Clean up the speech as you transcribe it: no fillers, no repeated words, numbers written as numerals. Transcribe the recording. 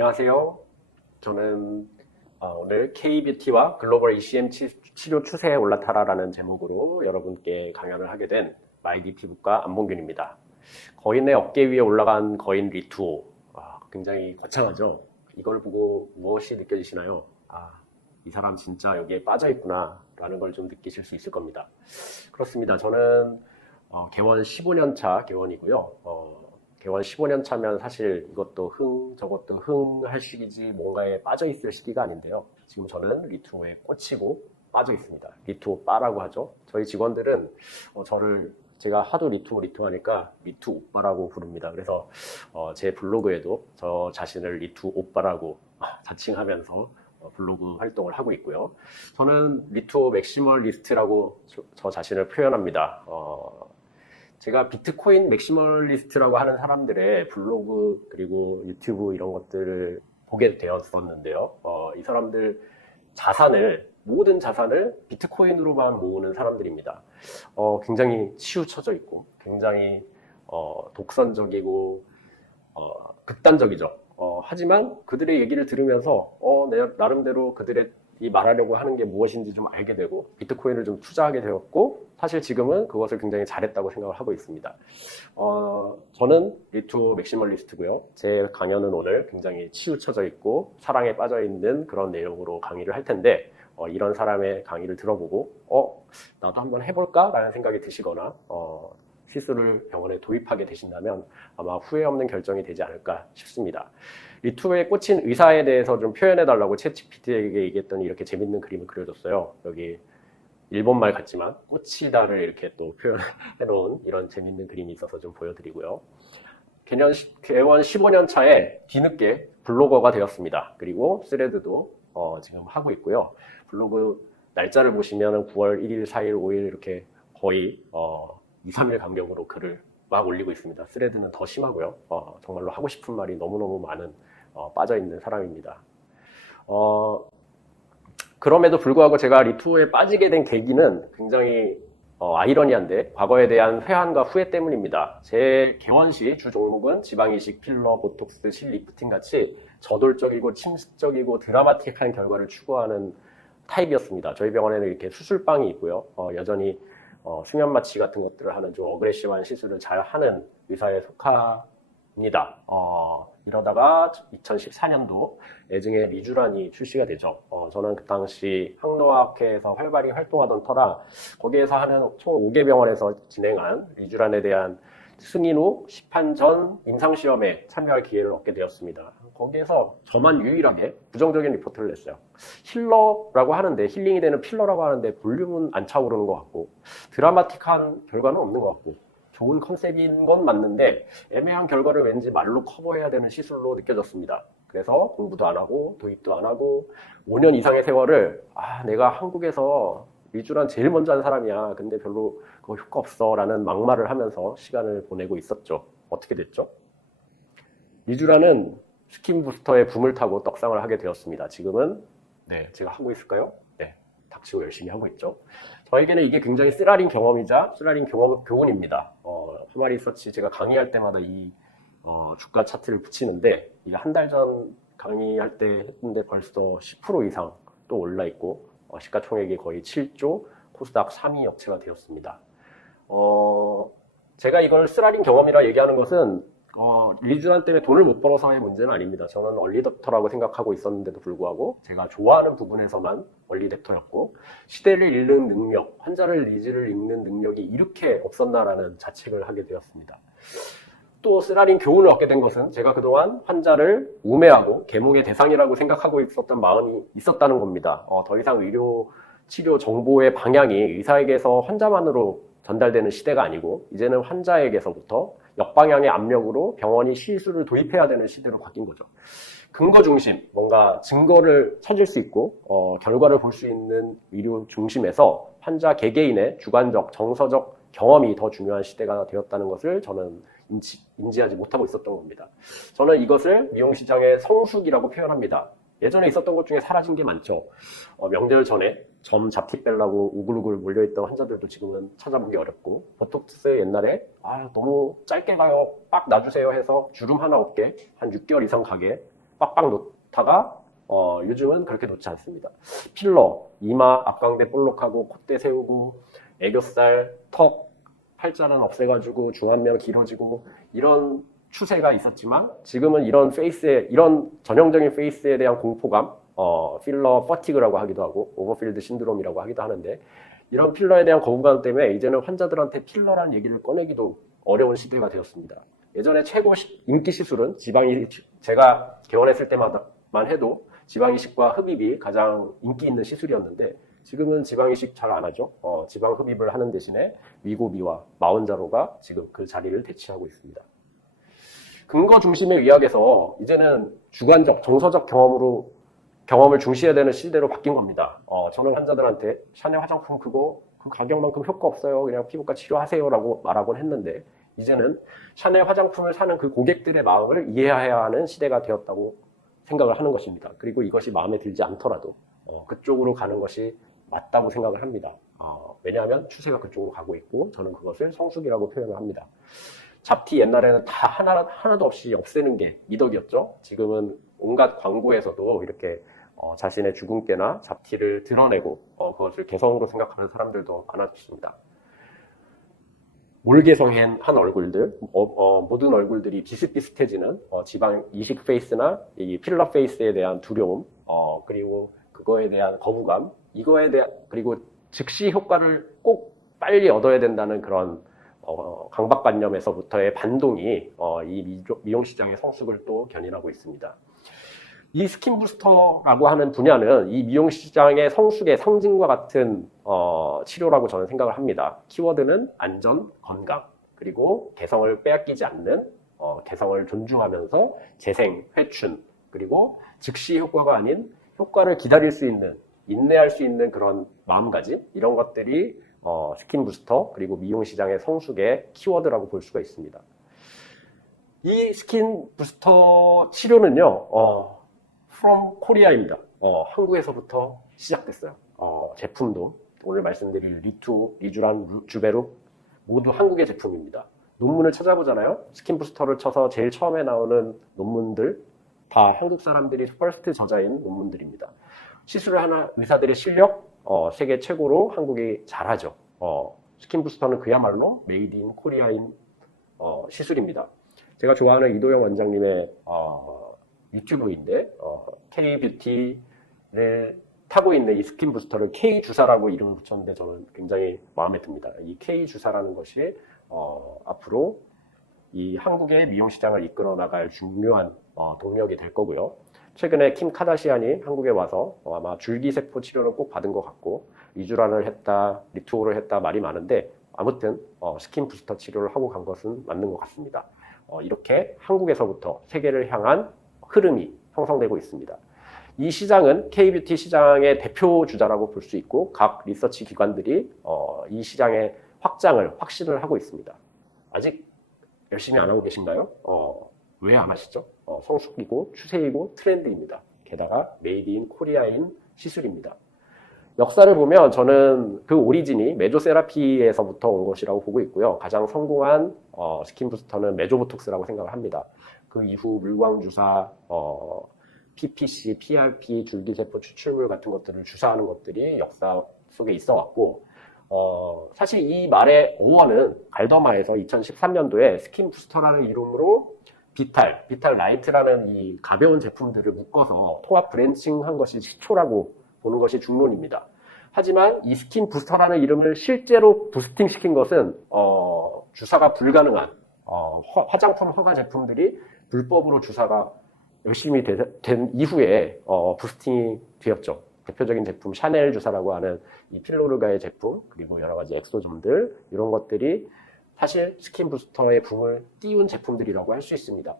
안녕하세요. 저는 오늘 K-뷰티와 글로벌 ECM 치료 추세에 올라타라라는 제목으로 여러분께 강연을 하게 된 마이디 피부과 안봉균입니다. 거인의 어깨 위에 올라간 거인 리투오. 굉장히 거창하죠? 이걸 보고 무엇이 느껴지시나요? 이 사람 진짜 여기에 빠져있구나 라는 걸 좀 느끼실 수 있을 겁니다. 그렇습니다. 저는 개원 15년 차 개원이고요. 개원 15년 차면 사실 이것도 저것도 흥할 시기지 뭔가에 빠져있을 시기가 아닌데요. 지금 저는 리투오에 꽂히고 빠져 있습니다. 리투오 빠라고 하죠. 저희 직원들은 제가 하도 리투오 하니까 리투 오빠라고 부릅니다. 그래서 제 블로그에도 저 자신을 리투 오빠라고 자칭하면서 블로그 활동을 하고 있고요. 저는 리투오 맥시멀리스트라고 저 자신을 표현합니다. 제가 비트코인 맥시멀리스트라고 하는 사람들의 블로그 그리고 유튜브 이런 것들을 보게 되었었는데요. 이 사람들 모든 자산을 비트코인으로만 모으는 사람들입니다. 굉장히 치우쳐져 있고 굉장히 독선적이고 극단적이죠. 하지만 그들의 얘기를 들으면서 내 나름대로 그들의 이 말하려고 하는 게 무엇인지 좀 알게 되고 비트코인을 좀 투자하게 되었고 사실 지금은 그것을 굉장히 잘했다고 생각을 하고 있습니다. 저는 리투 맥시멀리스트고요. 제 강연은 오늘 굉장히 치우쳐져 있고 사랑에 빠져 있는 그런 내용으로 강의를 할 텐데 이런 사람의 강의를 들어보고 나도 한번 해볼까? 라는 생각이 드시거나 시술을 병원에 도입하게 되신다면 아마 후회 없는 결정이 되지 않을까 싶습니다. 리투오에 꽂힌 의사에 대해서 좀 표현해달라고 챗GPT에게 얘기했더니 이렇게 재밌는 그림을 그려줬어요. 여기 일본말 같지만 꽂히다를 이렇게 또 표현해놓은 이런 재밌는 그림이 있어서 좀 보여드리고요. 개원 15년 차에 뒤늦게 블로거가 되었습니다. 그리고 스레드도 지금 하고 있고요. 블로그 날짜를 보시면 9월 1일, 4일, 5일 이렇게 거의 2, 3일 간격으로 글을 막 올리고 있습니다. 스레드는 더 심하고요. 정말로 하고 싶은 말이 너무너무 많은 빠져있는 사람입니다. 그럼에도 불구하고 제가 리투오에 빠지게 된 계기는 굉장히 아이러니한데 과거에 대한 회한과 후회 때문입니다. 제 개원시 주 종목은 지방이식, 필러, 보톡스, 실 리프팅 같이 저돌적이고 침습적이고 드라마틱한 결과를 추구하는 타입이었습니다. 저희 병원에는 이렇게 수술방이 있고요. 여전히 수면 마취 같은 것들을 하는 좀 어그레시브한 시술을 잘 하는 의사에 속합니다. 이러다가 2014년도 애증의 리쥬란이 출시가 되죠. 저는 그 당시 항노화학회에서 활발히 활동하던 터라 거기에서 하는 총 5개 병원에서 진행한 리쥬란에 대한 승인 후 시판 전 임상시험에 참여할 기회를 얻게 되었습니다. 거기에서 저만 유일하게 부정적인 리포트를 냈어요. 힐러라고 하는데 힐링이 되는 필러라고 하는데 볼륨은 안 차오르는 것 같고 드라마틱한 결과는 없는 것 같고 좋은 컨셉인 건 맞는데 애매한 결과를 왠지 말로 커버해야 되는 시술로 느껴졌습니다. 그래서 공부도 안 하고 도입도 안 하고 5년 이상의 세월을 내가 한국에서 리쥬란 제일 먼저 한 사람이야. 근데 별로 그거 효과 없어 라는 막말을 하면서 시간을 보내고 있었죠. 어떻게 됐죠? 리쥬란은 스킨 부스터의 붐을 타고 떡상을 하게 되었습니다. 지금은 제가 하고 있을까요? 닥치고 열심히 하고 있죠. 저에게는 이게 굉장히 쓰라린 경험이자 쓰라린 교훈입니다. 후마리서치 제가 강의할 때마다 이 주가 차트를 붙이는데 이게 한 달 전 강의할 때 했는데 벌써 10% 이상 또 올라 있고 시가총액이 거의 7조, 코스닥 3위 업체가 되었습니다. 제가 이걸 쓰라린 경험이라 얘기하는 것은 리쥬란 때문에 돈을 못 벌어서의 문제는 아닙니다. 저는 얼리댑터라고 생각하고 있었는데도 불구하고 제가 좋아하는 부분에서만 얼리댑터였고 시대를 읽는 능력, 환자를 니즈를 읽는 능력이 이렇게 없었나라는 자책을 하게 되었습니다. 또 쓰라린 교훈을 얻게 된 것은 제가 그동안 환자를 우매하고 계몽의 대상이라고 생각하고 있었던 마음이 있었다는 겁니다. 더 이상 의료 치료 정보의 방향이 의사에게서 환자만으로 전달되는 시대가 아니고 이제는 환자에게서부터 역방향의 압력으로 병원이 시술을 도입해야 되는 시대로 바뀐 거죠. 근거 중심, 뭔가 증거를 찾을 수 있고 결과를 볼 수 있는 의료 중심에서 환자 개개인의 주관적, 정서적 경험이 더 중요한 시대가 되었다는 것을 저는 인지하지 못하고 있었던 겁니다. 저는 이것을 미용시장의 성숙이라고 표현합니다. 예전에 있었던 것 중에 사라진 게 많죠. 명절 전에 점 잡티 빼려고 우글우글 몰려있던 환자들도 지금은 찾아보기 어렵고 보톡스 옛날에 너무 짧게 가요 빡 놔주세요 해서 주름 하나 없게 한 6개월 이상 가게 빡빡 놓다가 요즘은 그렇게 놓지 않습니다. 필러, 이마, 앞광대 볼록하고 콧대 세우고 애교살, 턱, 팔자는 없애가지고 중안면 길어지고 이런 추세가 있었지만 지금은 이런 전형적인 페이스에 대한 공포감, 필러 퍼티그라고 하기도 하고 오버필드 신드롬이라고 하기도 하는데 이런 필러에 대한 거부감 때문에 이제는 환자들한테 필러라는 얘기를 꺼내기도 어려운 시대가 되었습니다. 예전에 최고 인기 시술은 제가 개원했을 때마다만 해도 지방이식과 흡입이 가장 인기 있는 시술이었는데 지금은 지방이식 잘 안 하죠. 지방 흡입을 하는 대신에 위고비와 마운자로가 지금 그 자리를 대체하고 있습니다. 근거 중심의 의학에서 이제는 주관적, 정서적 경험을 중시해야 되는 시대로 바뀐 겁니다. 저는 환자들한테 샤넬 화장품 그거 그 가격만큼 효과 없어요. 그냥 피부과 치료하세요라고 말하곤 했는데 이제는 샤넬 화장품을 사는 그 고객들의 마음을 이해해야 하는 시대가 되었다고 생각을 하는 것입니다. 그리고 이것이 마음에 들지 않더라도 그쪽으로 가는 것이 맞다고 생각을 합니다. 왜냐하면 추세가 그쪽으로 가고 있고 저는 그것을 성숙이라고 표현을 합니다. 잡티 옛날에는 다 하나도 없이 없애는 게 미덕이었죠. 지금은 온갖 광고에서도 이렇게 자신의 주근깨나 잡티를 드러내고 그것을 개성으로 생각하는 사람들도 많아졌습니다. 몰개성한 얼굴들, 모든 얼굴들이 비슷비슷해지는 지방 이식 페이스나 이 필러 페이스에 대한 두려움, 그리고 그거에 대한 거부감, 그리고 즉시 효과를 꼭 빨리 얻어야 된다는 그런 강박관념에서부터의 반동이 이 미용 시장의 성숙을 또 견인하고 있습니다. 이 스킨 부스터라고 하는 분야는 이 미용 시장의 성숙의 상징과 같은 치료라고 저는 생각을 합니다. 키워드는 안전, 건강, 그리고 개성을 빼앗기지 않는, 개성을 존중하면서 재생, 회춘, 그리고 즉시 효과가 아닌 효과를 기다릴 수 있는, 인내할 수 있는 그런 마음가짐, 이런 것들이 스킨 부스터 그리고 미용 시장의 성숙의 키워드라고 볼 수가 있습니다. 이 스킨 부스터 치료는요, from Korea입니다. 한국에서부터 시작됐어요. 제품도 오늘 말씀드릴 리투, 리쥬란, 주베룩 모두 한국의 제품입니다. 논문을 찾아보잖아요. 스킨 부스터를 쳐서 제일 처음에 나오는 논문들 다 한국 사람들이 퍼스트 저자인 논문들입니다. 시술을 하는 의사들의 실력 세계 최고로 한국이 잘하죠. 스킨 부스터는 그야말로 메이드 인 코리아인 시술입니다. 제가 좋아하는 이도영 원장님의 유튜브인데 K-뷰티를 타고 있는 이 스킨 부스터를 K-주사라고 이름을 붙였는데 저는 굉장히 마음에 듭니다. 이 K-주사라는 것이 앞으로 이 한국의 미용 시장을 이끌어 나갈 중요한 동력이 될 거고요. 최근에 킴 카다시안이 한국에 와서 아마 줄기세포 치료를 꼭 받은 것 같고 리쥬란을 했다, 리투오를 했다 말이 많은데 아무튼 스킨 부스터 치료를 하고 간 것은 맞는 것 같습니다. 이렇게 한국에서부터 세계를 향한 흐름이 형성되고 있습니다. 이 시장은 K-뷰티 시장의 대표 주자라고 볼 수 있고 각 리서치 기관들이 이 시장의 확신을 하고 있습니다. 아직 열심히 안 하고 계신가요? 왜 안 하시죠? 성숙이고 추세이고 트렌드입니다. 게다가 메이드 인 코리아인 시술입니다. 역사를 보면 저는 그 오리진이 메조세라피에서부터 온 것이라고 보고 있고요. 가장 성공한 스킨 부스터는 메조보톡스라고 생각을 합니다. 그 이후 물광주사, PPC, PRP, 줄기세포 추출물 같은 것들을 주사하는 것들이 역사 속에 있어 왔고 사실 이 말의 어원은 갈더마에서 2013년도에 스킨 부스터라는 이름으로 비탈 라이트라는 이 가벼운 제품들을 묶어서 통합 브랜칭한 것이 시초라고 보는 것이 중론입니다. 하지만 이 스킨 부스터라는 이름을 실제로 부스팅 시킨 것은 주사가 불가능한 화장품 허가 제품들이 불법으로 주사가 열심히 된 이후에 부스팅이 되었죠. 대표적인 제품 샤넬 주사라고 하는 이 필로르가의 제품 그리고 여러 가지 엑소점들 이런 것들이 사실 스킨 부스터의 붐을 띄운 제품들이라고 할 수 있습니다.